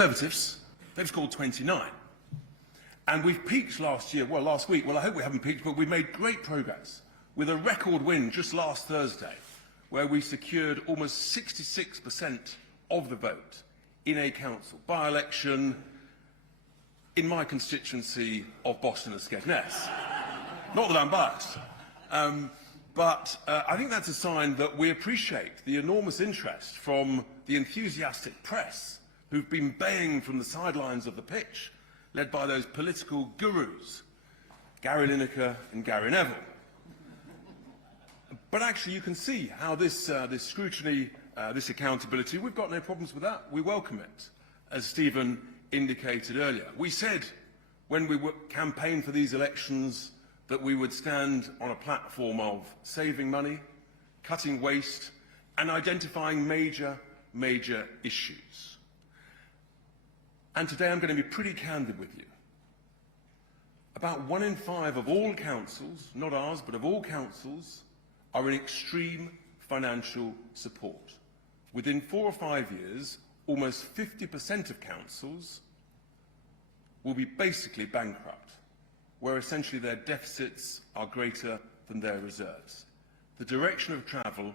Conservatives, they've scored 29. And we've peaked last year, well, last week, well, I hope we haven't peaked, but we've made great progress with a record win just last Thursday, where we secured almost 66% of the vote in a council by-election in my constituency of Boston and Skegness. Not that I'm biased. But I think that's a sign that we appreciate the enormous interest from the enthusiastic press who've been baying from the sidelines of the pitch, led by those political gurus, Gary Lineker and Gary Neville. But actually you can see how this scrutiny, this accountability, we've got no problems with that. We welcome it, as Stephen indicated earlier. We said when we campaigned for these elections that we would stand on a platform of saving money, cutting waste, and identifying major issues. And today I'm going to be pretty candid with you. About 1 in 5 of all councils, not ours, but of all councils, are in extreme financial support. Within 4 or 5 years, almost 50% of councils will be basically bankrupt, where essentially their deficits are greater than their reserves. The direction of travel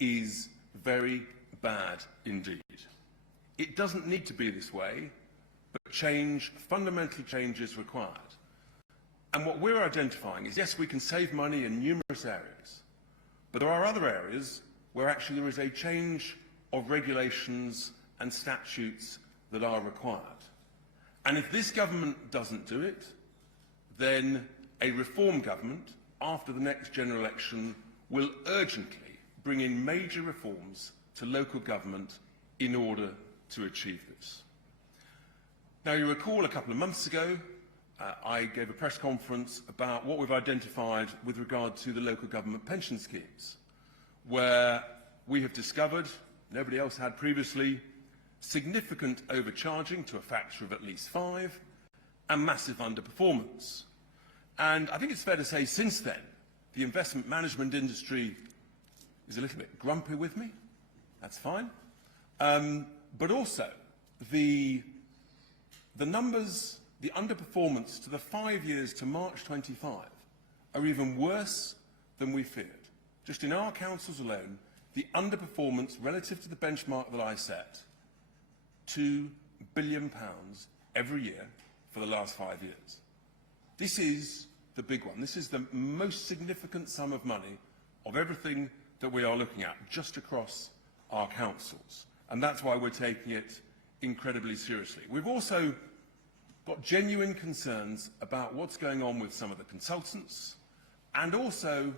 is very bad indeed. It doesn't need to be this way, but fundamental change is required. And what we're identifying is, yes, we can save money in numerous areas, but there are other areas where actually there is a change of regulations and statutes that are required. And if this government doesn't do it, then a reform government, after the next general election, will urgently bring in major reforms to local government in order to achieve this. Now, you recall a couple of months ago, I gave a press conference about what we've identified with regard to the local government pension schemes, where we have discovered, nobody else had previously, significant overcharging to a factor of at least 5 and massive underperformance. And I think it's fair to say since then, the investment management industry is a little bit grumpy with me. That's fine. But also, the numbers, the underperformance to the 5 years to March 25 are even worse than we feared. Just in our councils alone, the underperformance relative to the benchmark that I set, £2 billion every year for the last 5 years. This is the big one. This is the most significant sum of money of everything that we are looking at just across our councils. And that's why we're taking it incredibly seriously. We've also got genuine concerns about what's going on with some of the consultants and also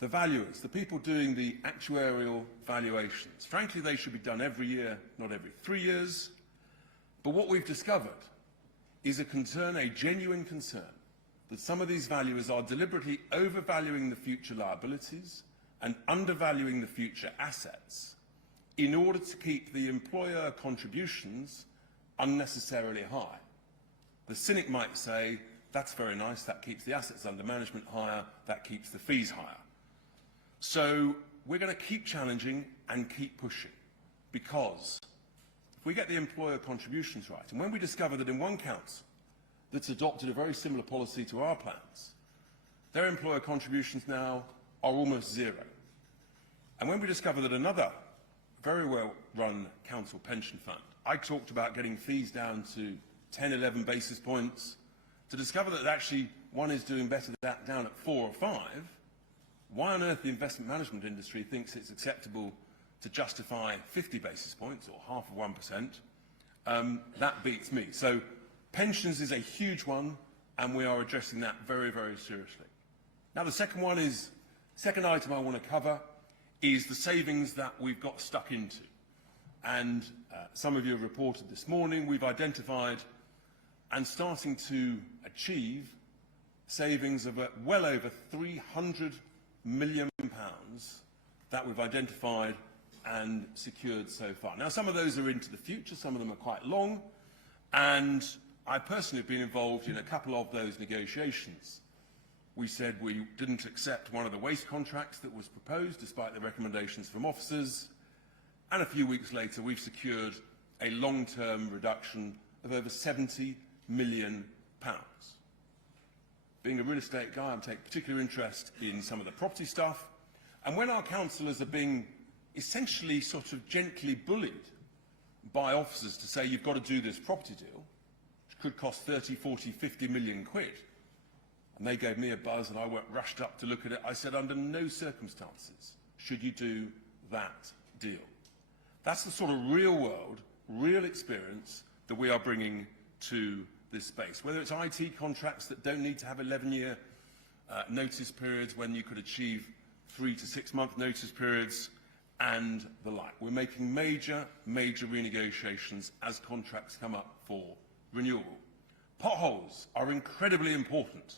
the valuers, the people doing the actuarial valuations. Frankly, they should be done every year, not every 3 years. But what we've discovered is a concern, a genuine concern, that some of these valuers are deliberately overvaluing the future liabilities and undervaluing the future assets in order to keep the employer contributions unnecessarily high. The cynic might say, that's very nice, that keeps the assets under management higher, that keeps the fees higher. So we're going to keep challenging and keep pushing, because if we get the employer contributions right, and when we discover that in one council that's adopted a very similar policy to our plans, their employer contributions now are almost zero. And when we discover that another very well-run council pension fund, I talked about getting fees down to 10, 11 basis points, to discover that actually one is doing better than that down at 4 or 5, why on earth the investment management industry thinks it's acceptable to justify 50 basis points or half of 1%, that beats me. So pensions is a huge one, and we are addressing that very, very seriously. Now, the second item I want to cover is the savings that we've got stuck into. And some of you have reported this morning, we've identified and starting to achieve savings of well over £300 million that we've identified and secured so far. Now, some of those are into the future, some of them are quite long, and I personally have been involved in a couple of those negotiations. We said we didn't accept one of the waste contracts that was proposed, despite the recommendations from officers, and a few weeks later we've secured a long-term reduction of over £70 million. Being a real estate guy, I take particular interest in some of the property stuff. And when our councillors are being essentially sort of gently bullied by officers to say you've got to do this property deal, which could cost 30, 40, 50 million quid, and they gave me a buzz and I went rushed up to look at it, I said, under no circumstances should you do that deal. That's the sort of real world, real experience that we are bringing to this space. Whether it's IT contracts that don't need to have 11-year notice periods when you could achieve 3 to 6 month notice periods and the like. We're making major renegotiations as contracts come up for renewal. Potholes are incredibly important.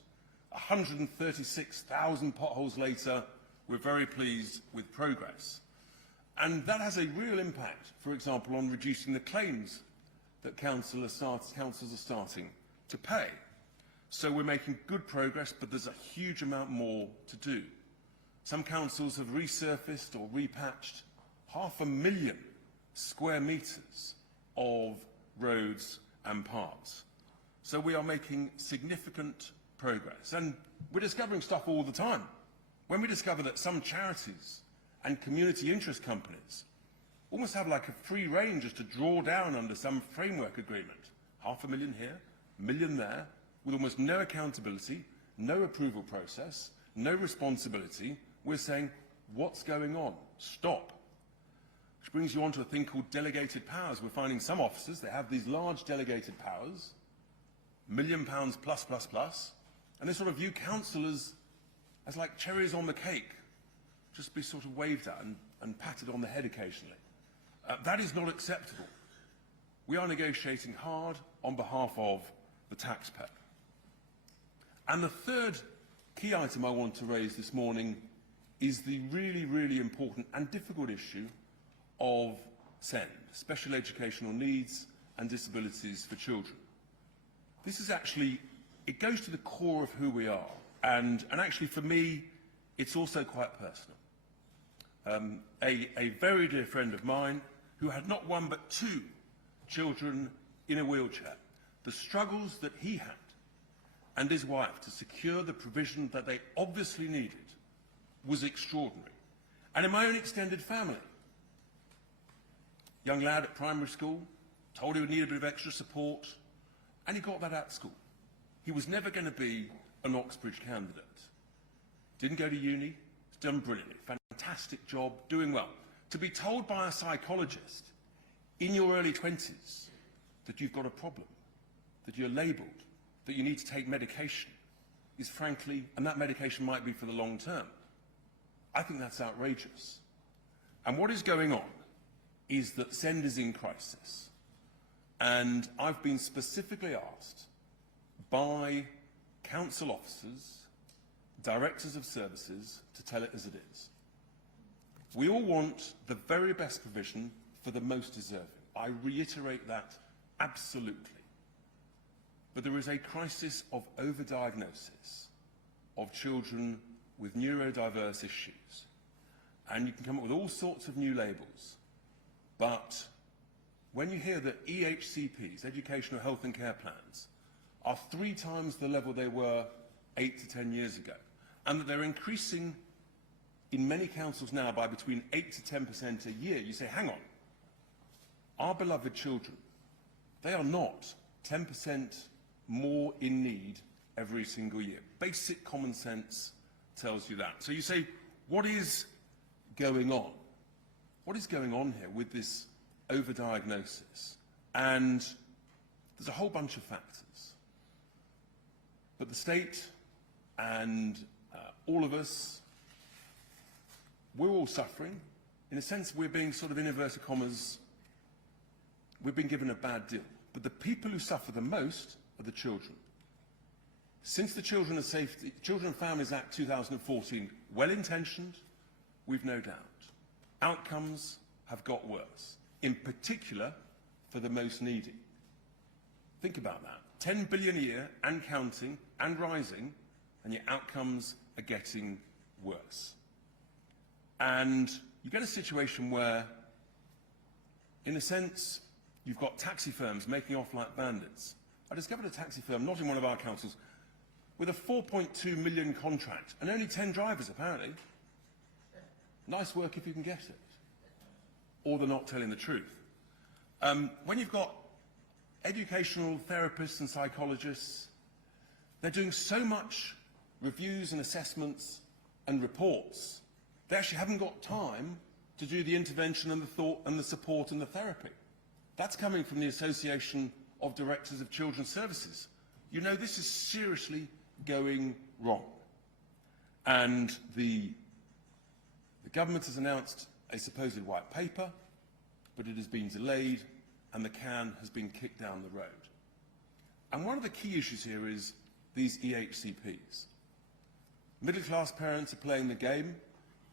136,000 potholes later, we're very pleased with progress. And that has a real impact, for example, on reducing the claims that councils are starting to pay. So we're making good progress, but there's a huge amount more to do. Some councils have resurfaced or repatched 500,000 square metres of roads and parks. So we are making significant progress. And we're discovering stuff all the time. When we discover that some charities and community interest companies almost have like a free range as to draw down under some framework agreement, 500,000 here, 1 million there, with almost no accountability, no approval process, no responsibility, we're saying, what's going on? Stop. Which brings you on to a thing called delegated powers. We're finding some officers, they have these large delegated powers, £1 million plus, and they sort of view councillors as like cherries on the cake, just be sort of waved at and patted on the head occasionally. That is not acceptable. We are negotiating hard on behalf of the taxpayer. And the third key item I want to raise this morning is the really important and difficult issue of SEND, special educational needs and disabilities for children. This is actually, it goes to the core of who we are, and actually for me, it's also quite personal. A very dear friend of mine who had not one but 2 children in a wheelchair, the struggles that he had and his wife to secure the provision that they obviously needed was extraordinary. And in my own extended family, young lad at primary school, told he would need a bit of extra support, and he got that at school. He was never going to be an Oxbridge candidate. Didn't go to uni, he's done brilliantly, fantastic job, doing well. To be told by a psychologist in your early 20s that you've got a problem, that you're labelled, that you need to take medication, is frankly, and that medication might be for the long term, I think that's outrageous. And what is going on is that SEND is in crisis. And I've been specifically asked by council officers, directors of services, to tell it as it is. We all want the very best provision for the most deserving. I reiterate that absolutely. But there is a crisis of overdiagnosis of children with neurodiverse issues. And you can come up with all sorts of new labels. But when you hear that EHCPs, educational health and care plans, are 3 times the level they were 8 to 10 years ago, and that they're increasing in many councils now by between 8 to 10% a year, you say, hang on, our beloved children, they are not 10% more in need every single year. Basic common sense tells you that. So you say, what is going on? What is going on here with this overdiagnosis? And there's a whole bunch of factors. But the state and all of us, we're all suffering. In a sense, we're being sort of, in inverted commas, we've been given a bad deal. But the people who suffer the most are the children. Since the Children and Families Act 2014, well-intentioned, we've no doubt, outcomes have got worse, in particular for the most needy. Think about that. 10 billion a year and counting and rising, and your outcomes are getting worse. And you get a situation where, in a sense, You've got taxi firms making off like bandits. I discovered a taxi firm, not in one of our councils, with a 4.2 million contract and only 10 drivers, apparently. Nice work if you can get it. Or they're not telling the truth. When you've got educational therapists and psychologists, they're doing so much reviews and assessments and reports, they actually haven't got time to do the intervention and the thought and the support and the therapy. That's coming from the Association of Directors of Children's Services. You know, this is seriously going wrong. And the government has announced a supposed white paper, but it has been delayed and the can has been kicked down the road. And one of the key issues here is these EHCPs. Middle-class parents are playing the game.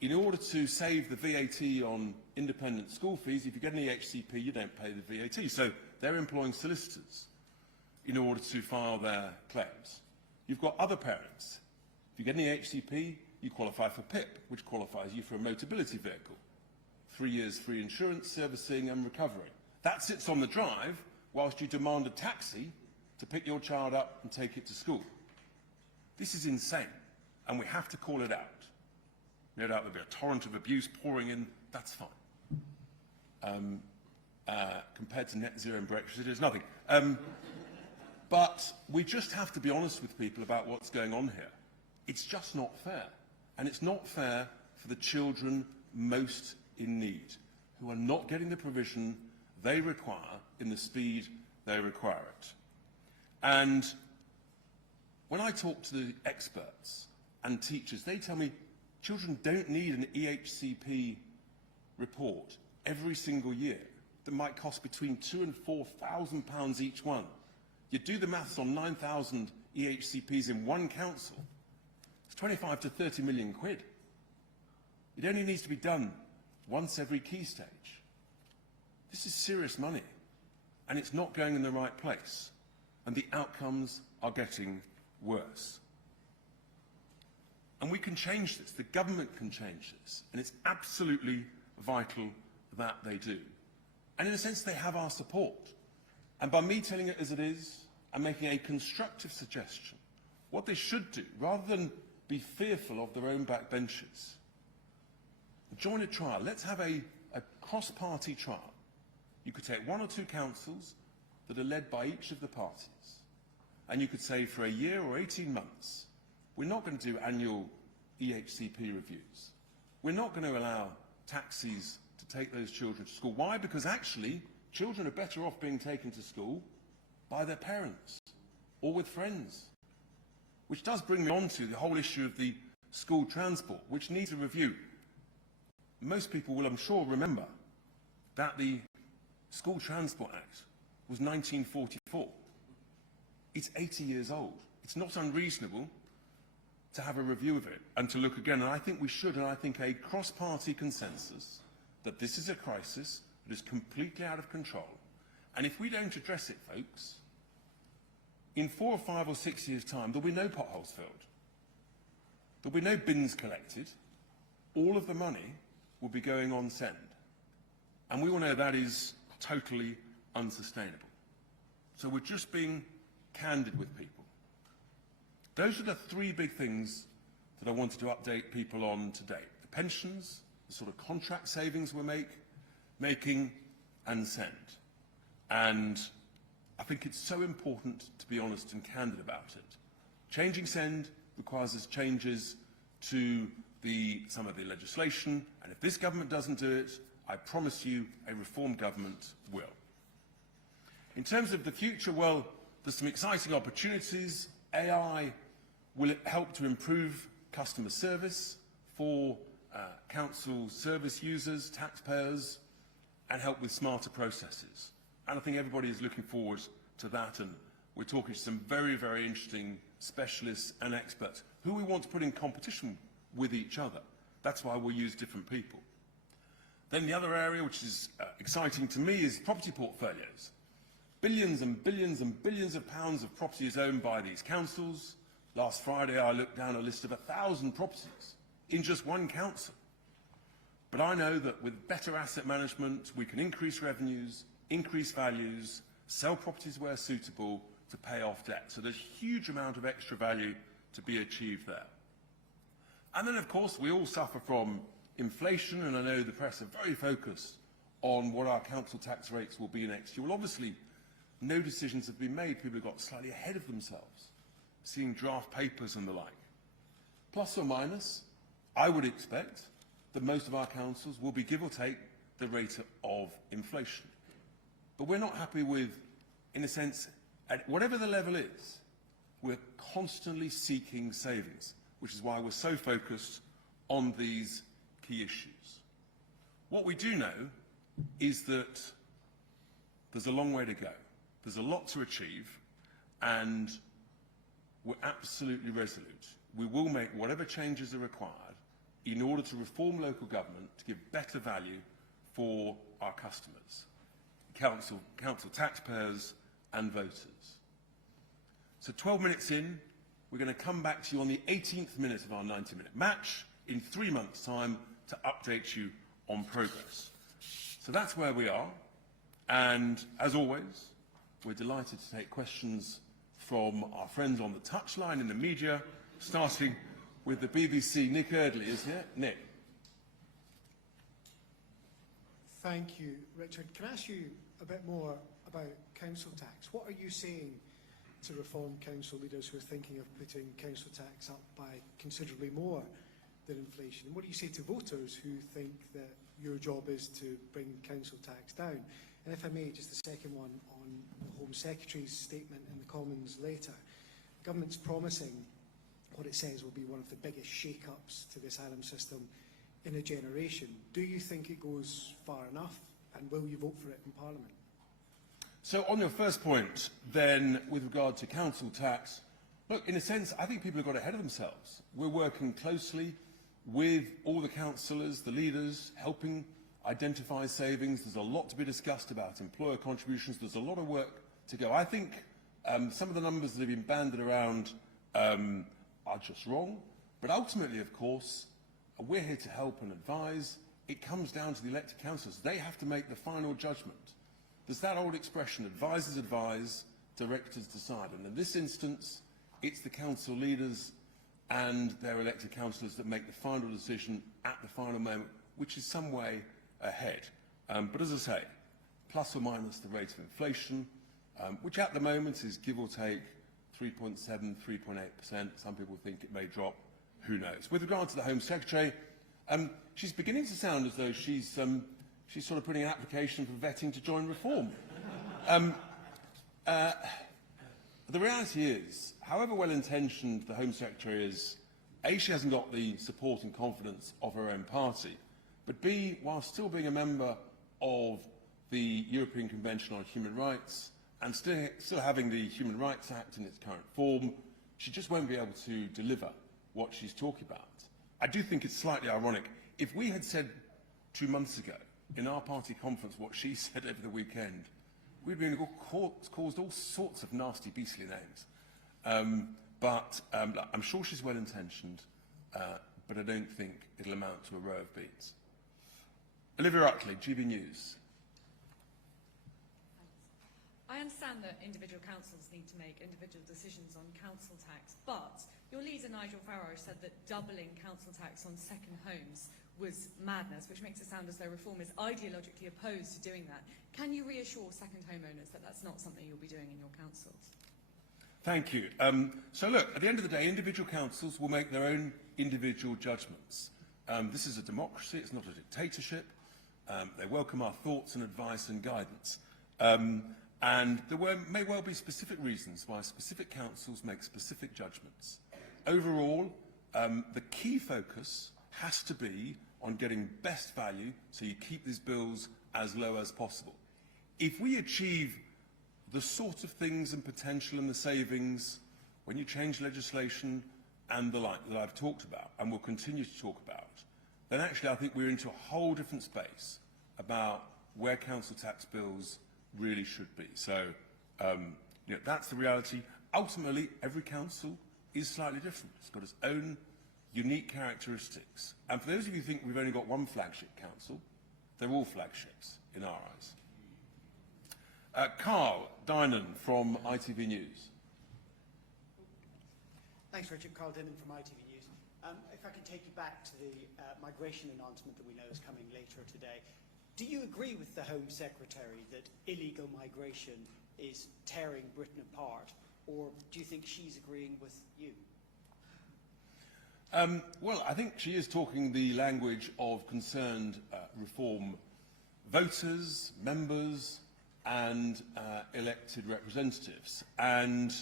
In order to save the VAT on independent school fees, if you get an EHCP, you don't pay the VAT. So they're employing solicitors in order to file their claims. You've got other parents. If you get an EHCP, you qualify for PIP, which qualifies you for a motability vehicle. 3 years free insurance, servicing and recovery. That sits on the drive whilst you demand a taxi to pick your child up and take it to school. This is insane, and we have to call it out. No doubt there'll be a torrent of abuse pouring in, that's fine. Compared to net zero and Brexit, it is nothing. But we just have to be honest with people about what's going on here. It's just not fair. And it's not fair for the children most in need, who are not getting the provision they require in the speed they require it. And when I talk to the experts and teachers, they tell me children don't need an EHCP report every single year that might cost between £2,000 and £4,000 each one. You do the maths on 9,000 EHCPs in one council, it's 25 to 30 million quid. It only needs to be done once every key stage. This is serious money, and it's not going in the right place, and the outcomes are getting worse. And we can change this, the government can change this, and it's absolutely vital that they do. And in a sense, they have our support. And by me telling it as it is, and making a constructive suggestion, what they should do, rather than be fearful of their own backbenchers, join a trial. Let's have a cross-party trial. You could take 1 or 2 councils that are led by each of the parties, and you could say for a year or 18 months, we're not going to do annual EHCP reviews. We're not going to allow taxis to take those children to school. Why? Because actually, children are better off being taken to school by their parents or with friends. Which does bring me on to the whole issue of the school transport, which needs a review. Most people will, I'm sure, remember that the School Transport Act was 1944. It's 80 years old. It's not unreasonable to have a review of it and to look again. And I think we should, and I think a cross-party consensus that this is a crisis that is completely out of control. And if we don't address it, folks, in 4 or 5 or 6 years' time, there'll be no potholes filled. There'll be no bins collected. All of the money will be going on send. And we all know that is totally unsustainable. So we're just being candid with people. Those are the 3 big things that I wanted to update people on today. The pensions, the sort of contract savings we're making, and send. And I think it's so important to be honest and candid about it. Changing send requires us changes to some of the legislation, and if this government doesn't do it, I promise you a reform government will. In terms of the future, well, there's some exciting opportunities. AI will help to improve customer service for council service users, taxpayers, and help with smarter processes. And I think everybody is looking forward to that, and we're talking to some very, very interesting specialists and experts who we want to put in competition with each other. That's why we'll use different people. Then the other area, which is exciting to me, is property portfolios. Billions and billions and billions of pounds of property is owned by these councils. Last Friday, I looked down a list of 1,000 properties in just one council. But I know that with better asset management, we can increase revenues, increase values, sell properties where suitable to pay off debt. So there's a huge amount of extra value to be achieved there. And then, of course, we all suffer from inflation, and I know the press are very focused on what our council tax rates will be next year. Well, obviously, no decisions have been made. People have got slightly ahead of themselves, seeing draft papers and the like. Plus or minus, I would expect that most of our councils will be, give or take, the rate of inflation. But we're not happy with, in a sense, at whatever the level is, we're constantly seeking savings, which is why we're so focused on these key issues. What we do know is that there's a long way to go. There's a lot to achieve, and we're absolutely resolute. We will make whatever changes are required in order to reform local government to give better value for our customers, council taxpayers and voters. So 12 minutes in, we're going to come back to you on the 18th minute of our 90-minute match in 3 months' time to update you on progress. So that's where we are, and as always, we're delighted to take questions from our friends on the touchline in the media, starting with the BBC. Nick Eardley is here. Nick. Thank you, Richard. Can I ask you a bit more about council tax? What are you saying to reform council leaders who are thinking of putting council tax up by considerably more than inflation? And what do you say to voters who think that your job is to bring council tax down? And if I may, just the second one on the Home Secretary's statement in the Commons later. The government's promising what it says will be one of the biggest shake-ups to the asylum system in a generation. Do you think it goes far enough, and will you vote for it in Parliament? So on your first point, then, with regard to council tax, look, in a sense, I think people have got ahead of themselves. We're working closely with all the councillors, the leaders, helping identify savings. There's a lot to be discussed about employer contributions. There's a lot of work to go. I think some of the numbers that have been banded around are just wrong. But ultimately, of course, we're here to help and advise. It comes down to the elected councillors. They have to make the final judgment. There's that old expression, advisers advise, directors decide. And in this instance, it's the council leaders and their elected councillors that make the final decision at the final moment, which is some way ahead. But as I say, plus or minus the rate of inflation, which at the moment is give or take 3.7%, 3.8%. Some people think it may drop. Who knows? With regard to the Home Secretary, she's beginning to sound as though she's sort of putting an application for vetting to join Reform. The reality is, however well-intentioned the Home Secretary is, A, she hasn't got the support and confidence of her own party, but B, while still being a member of the European Convention on Human Rights and still having the Human Rights Act in its current form, she just won't be able to deliver what she's talking about. I do think it's slightly ironic. If we had said 2 months ago in our party conference what she said over the weekend, we'd been caused all sorts of nasty, beastly names. But I'm sure she's well-intentioned, but I don't think it'll amount to a row of beats. Olivia Utley, GB News. I understand that individual councils need to make individual decisions on council tax, but your leader, Nigel Farage, said that doubling council tax on second homes was madness, which makes it sound as though Reform is ideologically opposed to doing that. Can you reassure second homeowners that that's not something you'll be doing in your councils? Thank you. So look, at the end of the day, individual councils will make their own individual judgments. This is a democracy, it's not a dictatorship. They welcome our thoughts and advice and guidance. And there may well be specific reasons why specific councils make specific judgments. Overall, the key focus has to be on getting best value so you keep these bills as low as possible. If we achieve the sort of things and potential and the savings when you change legislation and the like that I've talked about and will continue to talk about, then actually I think we're into a whole different space about where council tax bills really should be. So that's the reality. Ultimately, every council is slightly different. It's got its own unique characteristics. And for those of you who think we've only got one flagship council, they're all flagships in our eyes. Carl Dinan from ITV News. Thanks, Richard. Carl Dinnan from ITV News. If I can take you back to the migration announcement that we know is coming later today, do you agree with the Home Secretary that illegal migration is tearing Britain apart, or do you think she's agreeing with you? Well, I think she is talking the language of concerned reform voters, members, and elected representatives. And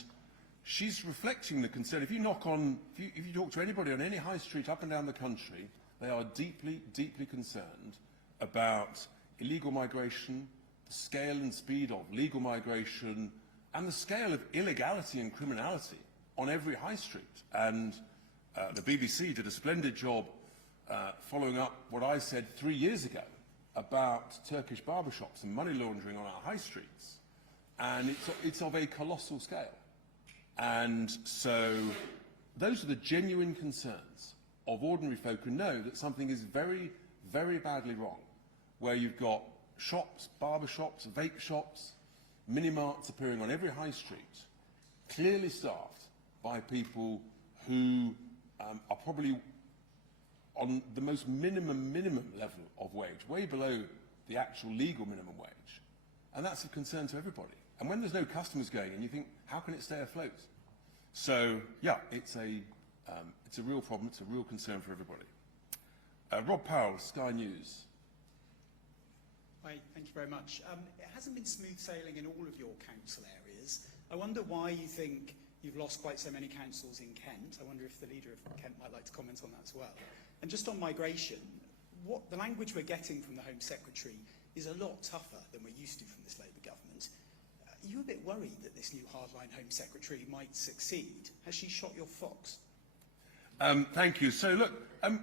she's reflecting the concern. If you talk to anybody on any high street up and down the country, they are deeply, deeply concerned about illegal migration, the scale and speed of legal migration, and the scale of illegality and criminality on every high street. And the BBC did a splendid job following up what I said 3 years ago about Turkish barbershops and money laundering on our high streets. And it's of a colossal scale. And so those are the genuine concerns of ordinary folk who know that something is very, very badly wrong, where you've got shops, barbershops, vape shops, mini-marts appearing on every high street, clearly staffed by people who are probably on the most minimum level of wage, way below the actual legal minimum wage. And that's of concern to everybody. And when there's no customers going in, you think, how can it stay afloat? So, yeah, it's a real problem, it's a real concern for everybody. Rob Powell, Sky News. Hi, thank you very much. It hasn't been smooth sailing in all of your council areas. I wonder why you think you've lost quite so many councils in Kent. I wonder if the leader of Kent might like to comment on that as well. And just on migration, what the language we're getting from the Home Secretary is a lot tougher than we're used to from this Labour government. Are you a bit worried that this new hardline Home Secretary might succeed? Has she shot your fox? Thank you. So look,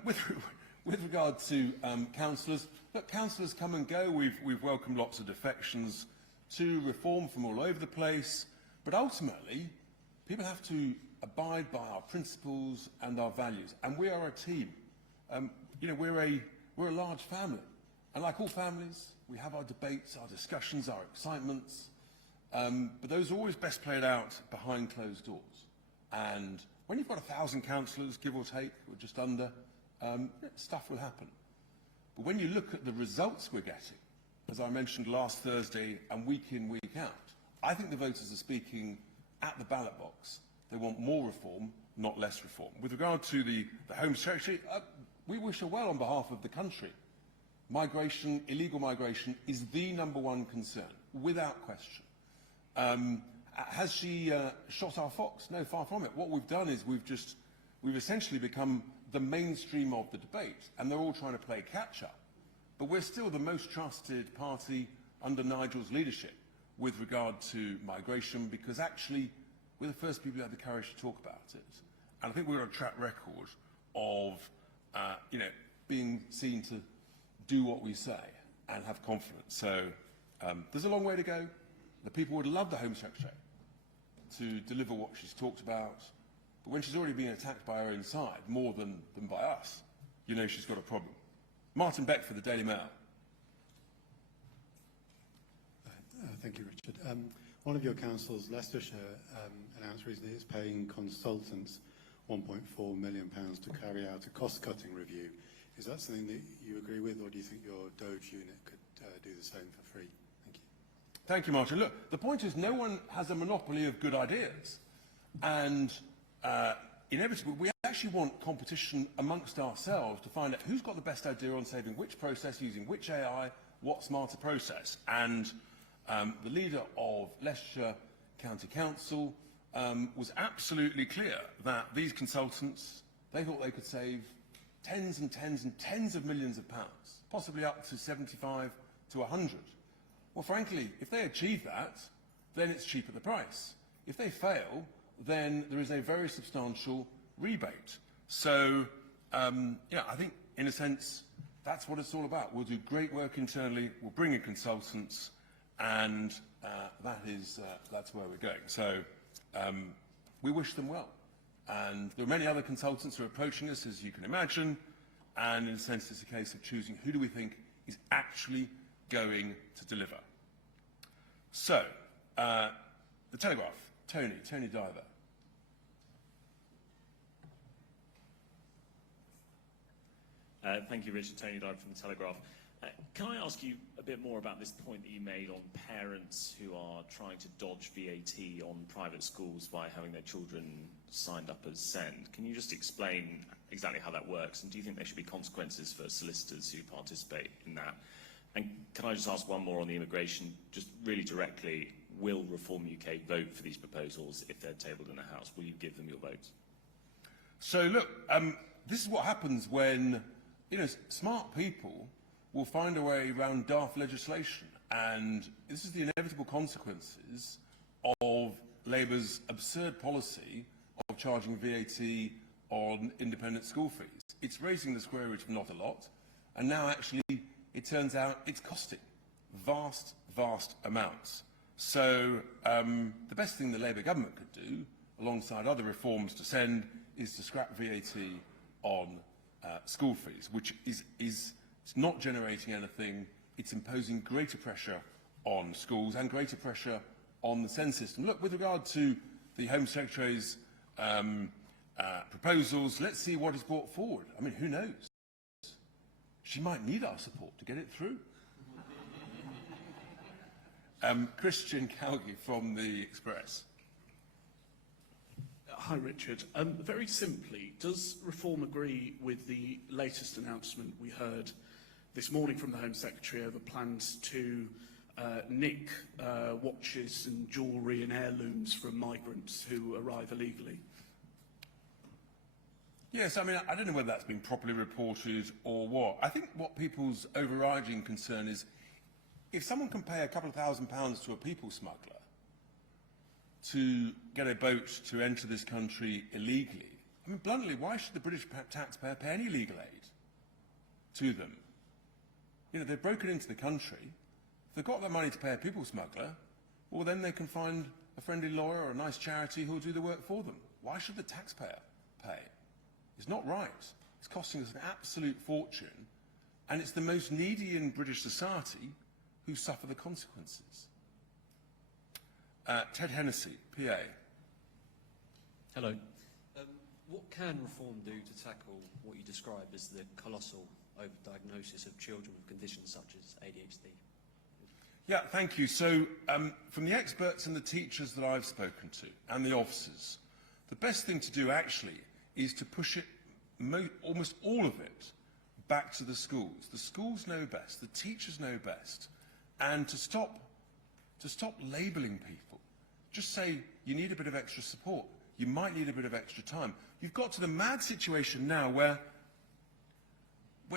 with regard to councillors, look, councillors come and go. We've welcomed lots of defections to reform from all over the place, but ultimately, people have to abide by our principles and our values, and we are a team. You know, we're a large family, and like all families, we have our debates, our discussions, our excitements, but those are always best played out behind closed doors. And when you've got 1,000 councillors, give or take, or just under, stuff will happen. But when you look at the results we're getting, as I mentioned last Thursday and week in, week out, I think the voters are speaking at the ballot box. They want more reform, not less reform. With regard to the Home Secretary, we wish her well on behalf of the country. Migration, illegal migration, is the #1 concern, without question. Has she shot our fox? No, far from it. What we've done is we've essentially become the mainstream of the debate, and they're all trying to play catch-up. But we're still the most trusted party under Nigel's leadership with regard to migration, because actually we're the first people who had the courage to talk about it. And I think we're on a track record of, being seen to do what we say and have confidence. So there's a long way to go. The people would love the Home Secretary to deliver what she's talked about, but when she's already been attacked by her own side, more than by us, you know she's got a problem. Martin Beck for the Daily Mail. Thank you, Richard. One of your councils, Leicestershire, announced recently it's paying consultants £1.4 million to carry out a cost-cutting review. Is that something that you agree with, or do you think your Doge unit could do the same for free? Thank you. Thank you, Martin. Look, the point is no one has a monopoly of good ideas. And inevitably, we actually want competition amongst ourselves to find out who's got the best idea on saving which process, using which AI, what smarter process. And the leader of Leicestershire County Council was absolutely clear that these consultants, they thought they could save tens and tens and tens of millions of pounds, possibly up to 75 to 100. Well, frankly, if they achieve that, then it's cheap at the price. If they fail, then there is a very substantial rebate. So, I think, in a sense, that's what it's all about. We'll do great work internally, we'll bring in consultants, and that's where we're going. So, we wish them well. And there are many other consultants who are approaching us, as you can imagine, and in a sense it's a case of choosing who do we think is actually going to deliver. So, the Telegraph, Tony Diver. Thank you, Richard. Tony Dive from The Telegraph. Can I ask you a bit more about this point that you made on parents who are trying to dodge VAT on private schools by having their children signed up as SEND? Can you just explain exactly how that works? And do you think there should be consequences for solicitors who participate in that? And can I just ask one more on the immigration, just really directly, will Reform UK vote for these proposals if they're tabled in the House? Will you give them your votes? So look, this is what happens when, smart people will find a way around daft legislation, and this is the inevitable consequences of Labour's absurd policy of charging VAT on independent school fees. It's raising the square root of not a lot, and now actually it turns out it's costing vast amounts. So the best thing the Labour government could do, alongside other reforms to send, is to scrap VAT on school fees, which is it's not generating anything. It's imposing greater pressure on schools and greater pressure on the SEND system. Look, with regard to the Home Secretary's proposals, let's see what is brought forward. I mean, who knows? She might need our support to get it through. Christian Calgi from the Express. Hi, Richard. Very simply, does Reform agree with the latest announcement we heard this morning from the Home Secretary over plans to nick watches and jewellery and heirlooms from migrants who arrive illegally? Yes, I mean, I don't know whether that's been properly reported or what. I think what people's overriding concern is if someone can pay a couple of £1,000s to a people smuggler to get a boat to enter this country illegally, I mean, bluntly, why should the British taxpayer pay any legal aid to them? They've broken into the country. If they've got that money to pay a people smuggler, well, then they can find a friendly lawyer or a nice charity who'll do the work for them. Why should the taxpayer pay? It's not right. It's costing us an absolute fortune, and it's the most needy in British society who suffer the consequences. Ted Hennessy, PA. Hello. What can Reform do to tackle what you describe as the colossal overdiagnosis of children with conditions such as ADHD? Yeah, thank you. So, from the experts and the teachers that I've spoken to, and the officers, the best thing to do actually is to push it, almost all of it, back to the schools. The schools know best, the teachers know best, and to stop labelling people. Just say, you need a bit of extra support. You might need a bit of extra time. You've got to the mad situation now where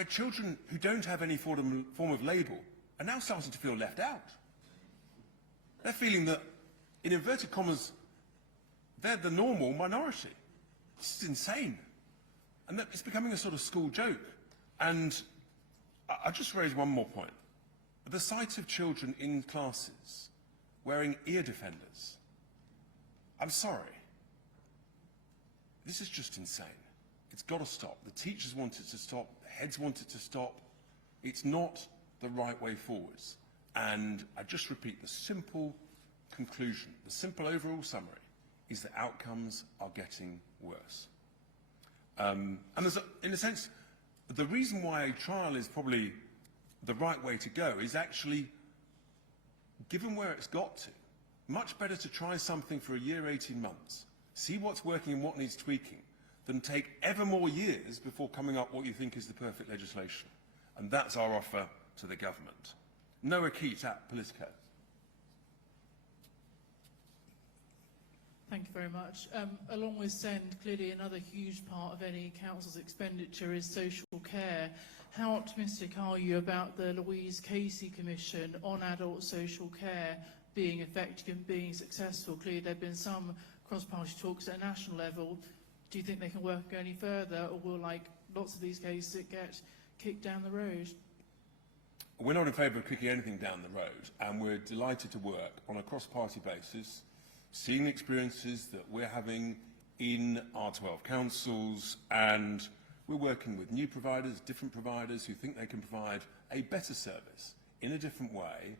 children who don't have any form of label are now starting to feel left out. They're feeling that, in inverted commas, they're the normal minority. This is insane. And that it's becoming a sort of school joke. And I'll just raise one more point. The sight of children in classes wearing ear defenders, I'm sorry. This is just insane. It's got to stop. The teachers want it to stop. The heads want it to stop. It's not the right way forwards. And I just repeat, the simple conclusion, the simple overall summary, is that outcomes are getting worse. And there's, in a sense, the reason why a trial is probably the right way to go is actually, given where it's got to, much better to try something for a year, 18 months, see what's working and what needs tweaking, than take ever more years before coming up what you think is the perfect legislation. And that's our offer to the government. Noah Keat at Politico. Thank you very much. Along with SEND, clearly another huge part of any council's expenditure is social care. How optimistic are you about the Louise Casey Commission on adult social care being effective and being successful? Clearly there have been some cross-party talks at a national level. Do you think they can work any further, or will, like lots of these cases, it get kicked down the road? We're not in favour of kicking anything down the road, and we're delighted to work on a cross-party basis, seeing the experiences that we're having in our 12 councils, and we're working with new providers, different providers who think they can provide a better service in a different way,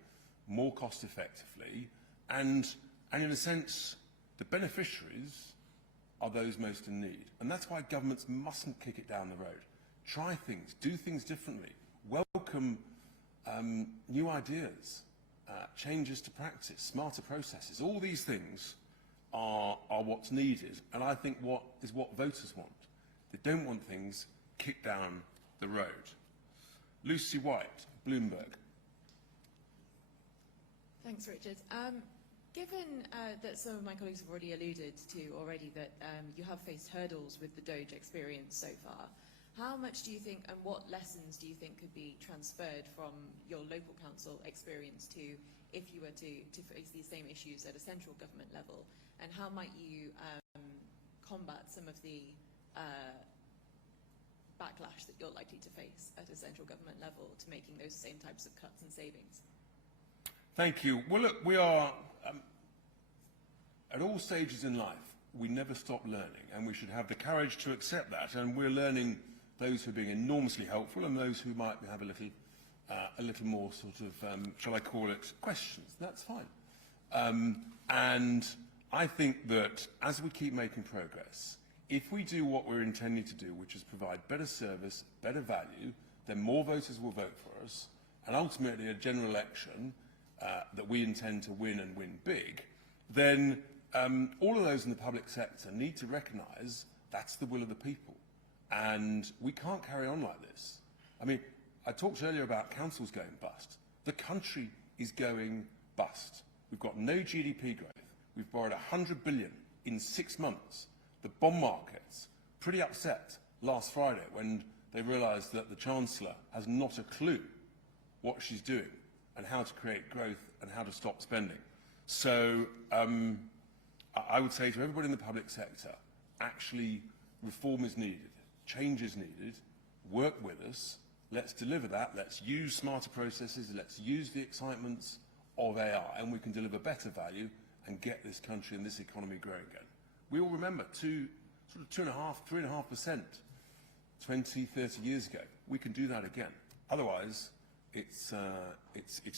more cost effectively, and in a sense, the beneficiaries are those most in need. And that's why governments mustn't kick it down the road. Try things, do things differently, welcome new ideas, changes to practice, smarter processes. All these things are what's needed, and I think what voters want. They don't want things kicked down the road. Lucy White, Bloomberg. Thanks, Richard. Given that some of my colleagues have already alluded to that you have faced hurdles with the Doge experience so far, how much do you think and what lessons do you think could be transferred from your local council experience to if you were to face these same issues at a central government level? And how might you combat some of the backlash that you're likely to face at a central government level to making those same types of cuts and savings? Thank you. Well, look, we are, at all stages in life, we never stop learning, and we should have the courage to accept that. And we're learning those who are being enormously helpful and those who might have a little more sort of, shall I call it, questions. That's fine. And I think that as we keep making progress, if we do what we're intending to do, which is provide better service, better value, then more voters will vote for us, and ultimately a general election that we intend to win and win big, then all of those in the public sector need to recognise that's the will of the people. And we can't carry on like this. I mean, I talked earlier about councils going bust. The country is going bust. We've got no GDP growth. We've borrowed 100 billion in 6 months. The bond markets, pretty upset last Friday when they realised that the Chancellor has not a clue what she's doing and how to create growth and how to stop spending. So I would say to everybody in the public sector, actually reform is needed, change is needed, work with us, let's deliver that, let's use smarter processes, let's use the excitements of AI, and we can deliver better value and get this country and this economy growing again. We all remember 3.5%, 20, 30 years ago. We can do that again. Otherwise, it's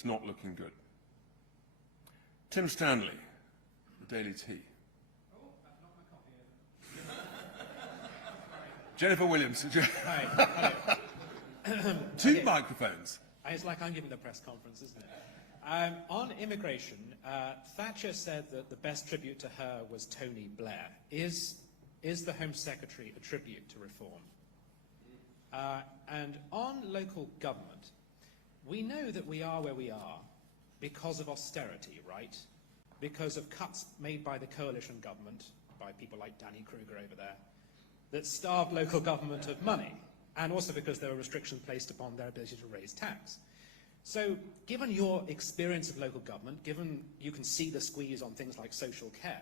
not looking good. Tim Stanley, the Daily Tea. Oh, that's not my copy. Jennifer Williams. Hi. Hello. Two microphones. It's like I'm giving the press conference, isn't it? On immigration, Thatcher said that the best tribute to her was Tony Blair. Is the Home Secretary a tribute to reform? And on local government, we know that we are where we are because of austerity, right? Because of cuts made by the coalition government, by people like Danny Kruger over there, that starved local government of money, and also because there were restrictions placed upon their ability to raise tax. So, given your experience of local government, given you can see the squeeze on things like social care,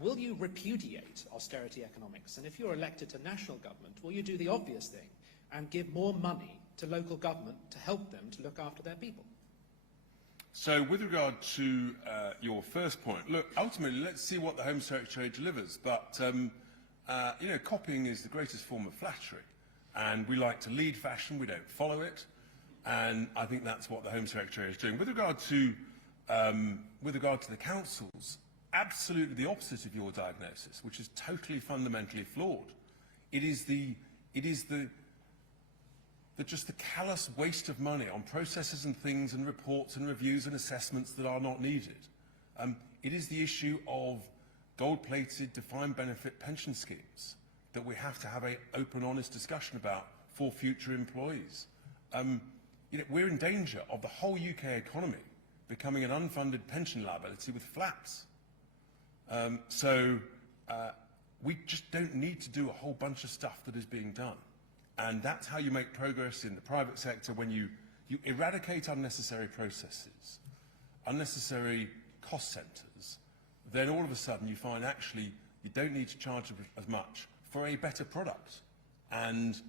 will you repudiate austerity economics? And if you're elected to national government, will you do the obvious thing and give more money to local government to help them to look after their people? So with regard to your first point, look, ultimately, let's see what the Home Secretary delivers. But, you know, copying is the greatest form of flattery. And we like to lead fashion, we don't follow it. And I think that's what the Home Secretary is doing. With regard to the councils, absolutely the opposite of your diagnosis, which is totally fundamentally flawed. It is just the callous waste of money on processes and things and reports and reviews and assessments that are not needed. It is the issue of gold-plated defined benefit pension schemes that we have to have an open, honest discussion about for future employees. You know, we're in danger of the whole UK economy becoming an unfunded pension liability with flaps. We just don't need to do a whole bunch of stuff that is being done. And that's how you make progress in the private sector, when you eradicate unnecessary processes, unnecessary cost centres, then all of a sudden you find actually you don't need to charge as much for a better product. And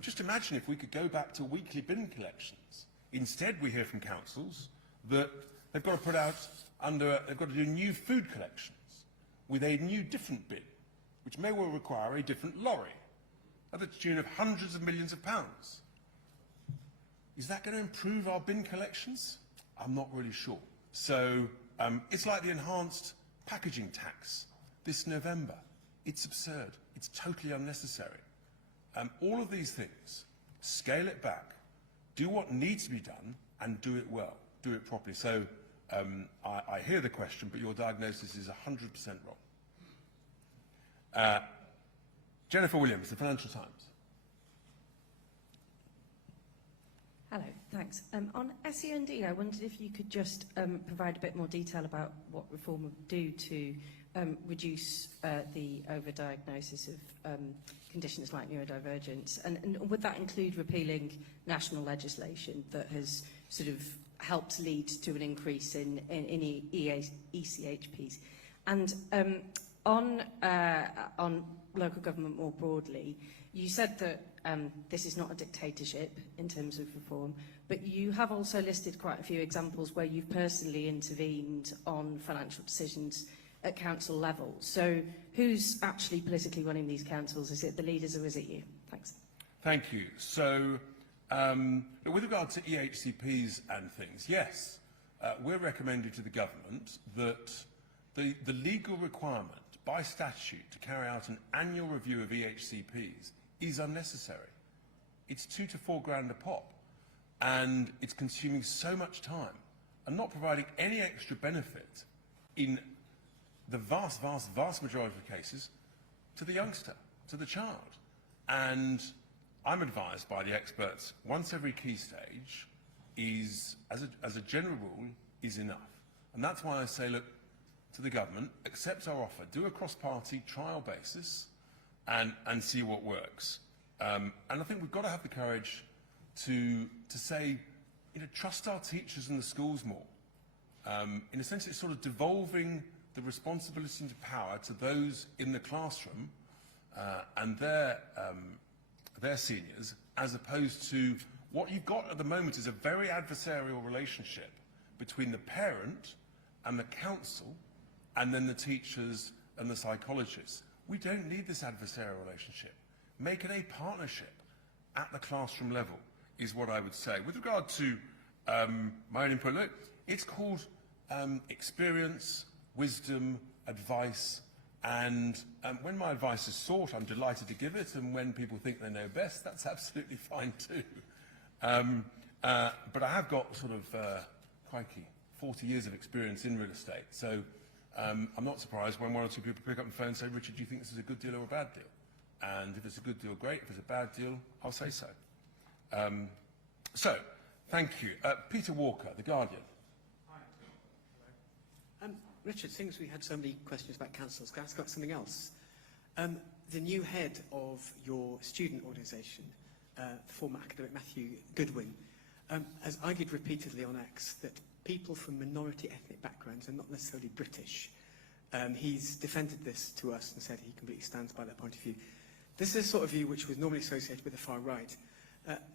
just imagine if we could go back to weekly bin collections. Instead, we hear from councils that they've got to put out they've got to do new food collections with a new different bin, which may well require a different lorry, at the tune of hundreds of millions of pounds. Is that going to improve our bin collections? I'm not really sure. So it's like the enhanced packaging tax this November. It's absurd. It's totally unnecessary. All of these things, scale it back, do what needs to be done, and do it well, do it properly. So I hear the question, but your diagnosis is 100% wrong. Jennifer Williams, the Financial Times. Hello, thanks. On SEND, I wondered if you could just provide a bit more detail about what reform would do to reduce the overdiagnosis of conditions like neurodivergence, and would that include repealing national legislation that has sort of helped lead to an increase in ECHPs? And on local government more broadly, you said that this is not a dictatorship in terms of reform, but you have also listed quite a few examples where you've personally intervened on financial decisions at council level. So who's actually politically running these councils? Is it the leaders or is it you? Thanks. Thank you. So with regard to EHCPs and things, yes, we're recommending to the government that the legal requirement by statute to carry out an annual review of EHCPs is unnecessary. It's $2 to $4 grand a pop, and it's consuming so much time and not providing any extra benefit in the vast majority of cases to the youngster, to the child. And I'm advised by the experts, once every key stage is, as a general rule, is enough. And that's why I say, look, to the government, accept our offer, do a cross-party trial basis, and see what works. And I think we've got to have the courage to say, trust our teachers in the schools more. In a sense, it's sort of devolving the responsibility and power to those in the classroom and their seniors, as opposed to what you've got at the moment is a very adversarial relationship between the parent and the council, and then the teachers and the psychologists. We don't need this adversarial relationship. Make it a partnership at the classroom level, is what I would say. With regard to my own input, look, it's called experience, wisdom, advice, and when my advice is sought, I'm delighted to give it, and when people think they know best, that's absolutely fine too. But I have got sort of, crikey, 40 years of experience in real estate, so I'm not surprised when one or two people pick up the phone and say, Richard, do you think this is a good deal or a bad deal? And if it's a good deal, great. If it's a bad deal, I'll say so. So, thank you. Peter Walker, The Guardian. Richard, since we had so many questions about councils, can I ask about something else? The new head of your student organisation, former academic Matthew Goodwin, has argued repeatedly on X that people from minority ethnic backgrounds are not necessarily British. He's defended this to us and said he completely stands by that point of view. This is a sort of view which was normally associated with the far right.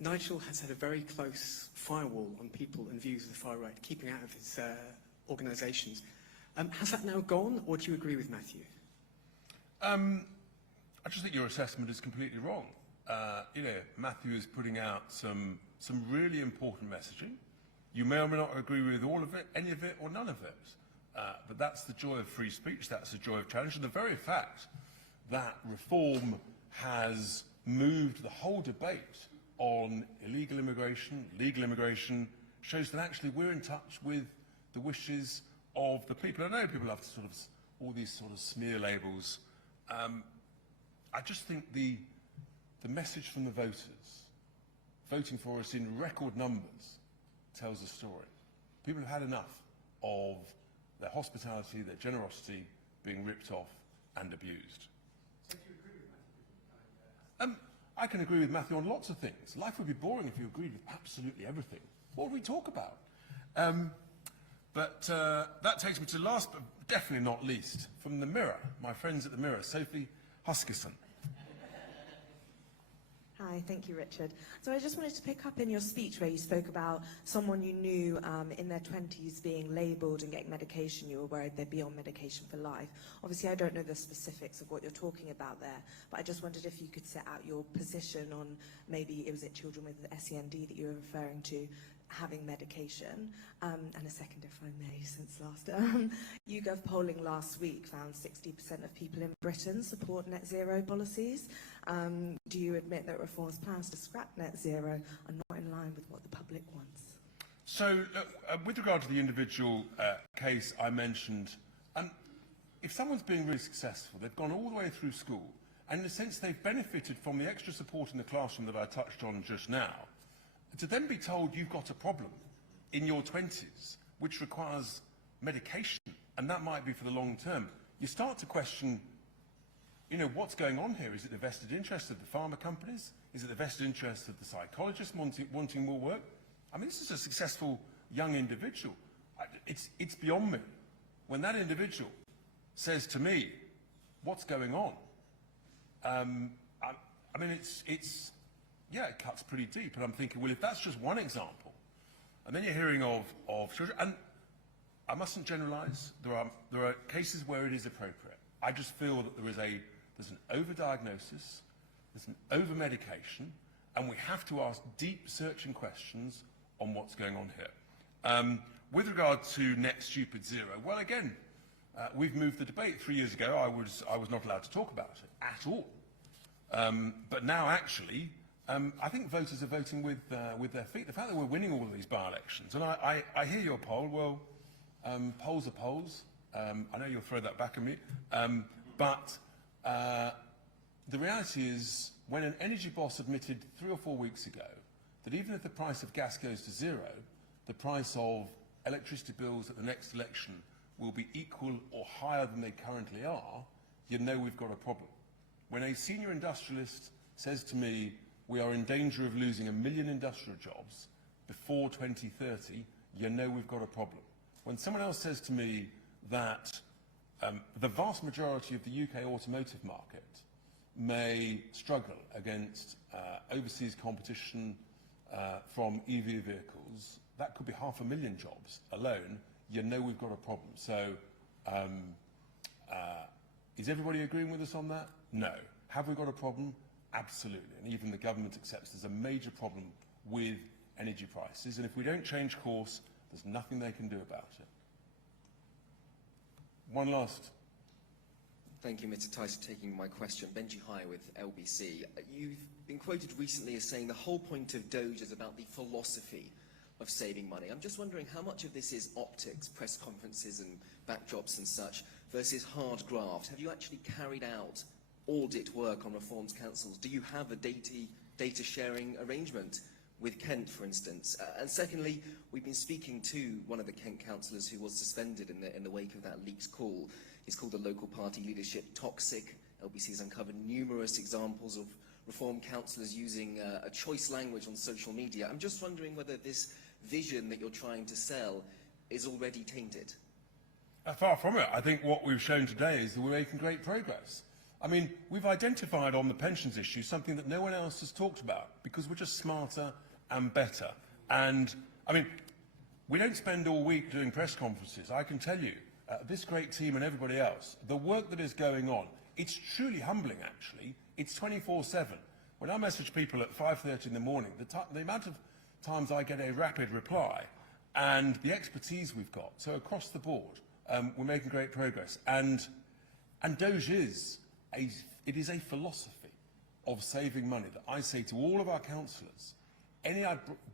Nigel has had a very close firewall on people and views of the far right, keeping out of his organisations. Has that now gone, or do you agree with Matthew? I just think your assessment is completely wrong. Matthew is putting out some really important messaging. You may or may not agree with all of it, any of it, or none of it. But that's the joy of free speech, that's the joy of challenge. And the very fact that reform has moved the whole debate on illegal immigration, legal immigration, shows that actually we're in touch with the wishes of the people. I know people have sort of all these sort of smear labels. I just think the message from the voters, voting for us in record numbers, tells a story. People have had enough of their hospitality, their generosity being ripped off and abused. So do you agree with Matthew? I can agree with Matthew on lots of things. Life would be boring if you agreed with absolutely everything. What would we talk about? But that takes me to last, but definitely not least, from the Mirror, my friends at the Mirror, Sophie Huskisson. Hi, thank you, Richard. So I just wanted to pick up in your speech where you spoke about someone you knew in their 20s being labelled and getting medication. You were worried they'd be on medication for life. Obviously, I don't know the specifics of what you're talking about there, but I just wondered if you could set out your position on maybe, was it children with SEND that you were referring to, having medication? And a second, if I may, since last. YouGov polling last week found 60% of people in Britain support net zero policies. Do you admit that Reform's plans to scrap net zero are not in line with what the public wants? So, with regard to the individual case I mentioned, if someone's being really successful, they've gone all the way through school, and in a sense they've benefited from the extra support in the classroom that I touched on just now, to then be told you've got a problem in your 20s, which requires medication, and that might be for the long term, you start to question, you know, what's going on here? Is it the vested interest of the pharma companies? Is it the vested interest of the psychologists wanting more work? I mean, this is a successful young individual. It's beyond me. When that individual says to me, what's going on? I mean, yeah, it cuts pretty deep. And I'm thinking, well, if that's just one example, and then you're hearing of children, and I mustn't generalize. There are cases where it is appropriate. I just feel that there's an overdiagnosis, there's an over-medication, and we have to ask deep, searching questions on what's going on here. With regard to net stupid zero, well, again, we've moved the debate. 3 years ago, I was not allowed to talk about it at all. But now, actually, I think voters are voting with their feet. The fact that we're winning all of these by-elections, and I hear your poll. Well, polls are polls. I know you'll throw that back at me. But the reality is, when an energy boss admitted 3 or 4 weeks ago that even if the price of gas goes to zero, the price of electricity bills at the next election will be equal or higher than they currently are, you know we've got a problem. When a senior industrialist says to me, we are in danger of losing 1 million industrial jobs before 2030, you know we've got a problem. When someone else says to me that the vast majority of the UK automotive market may struggle against overseas competition from EV vehicles, that could be 500,000 jobs alone, you know we've got a problem. So, is everybody agreeing with us on that? No. Have we got a problem? Absolutely. And even the government accepts there's a major problem with energy prices. And if we don't change course, there's nothing they can do about it. One last. Thank you, Mr. Tice, for taking my question. Benji High with LBC. You've been quoted recently as saying the whole point of Doge is about the philosophy of saving money. I'm just wondering how much of this is optics, press conferences and backdrops and such, versus hard graft. Have you actually carried out audit work on reforms councils? Do you have a data sharing arrangement with Kent, for instance? And secondly, we've been speaking to one of the Kent councillors who was suspended in the wake of that leaked call. He's called the local party leadership toxic. LBC has uncovered numerous examples of reform councillors using a choice language on social media. I'm just wondering whether this vision that you're trying to sell is already tainted. Far from it. I think what we've shown today is that we're making great progress. I mean, we've identified on the pensions issue something that no one else has talked about because we're just smarter and better. And, I mean, we don't spend all week doing press conferences. I can tell you, this great team and everybody else, the work that is going on, it's truly humbling, actually. It's 24/7. When I message people at 5:30 in the morning, the amount of times I get a rapid reply and the expertise we've got. So across the board, we're making great progress. And Doge is a philosophy of saving money that I say to all of our councillors, any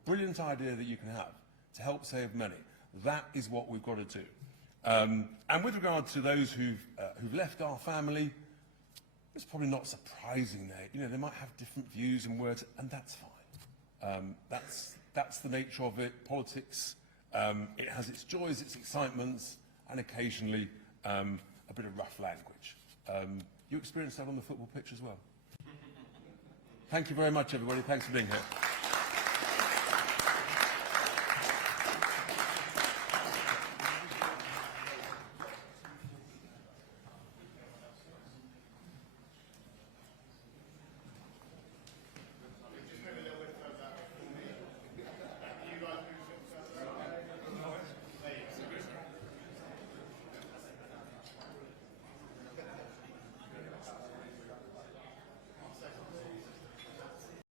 brilliant idea that you can have to help save money, that is what we've got to do. And with regard to those who've left our family, it's probably not surprising they might have different views and words, and that's fine. That's the nature of it. Politics, it has its joys, its excitements, and occasionally a bit of rough language. You experienced that on the football pitch as well. Thank you very much, everybody. Thanks for being here.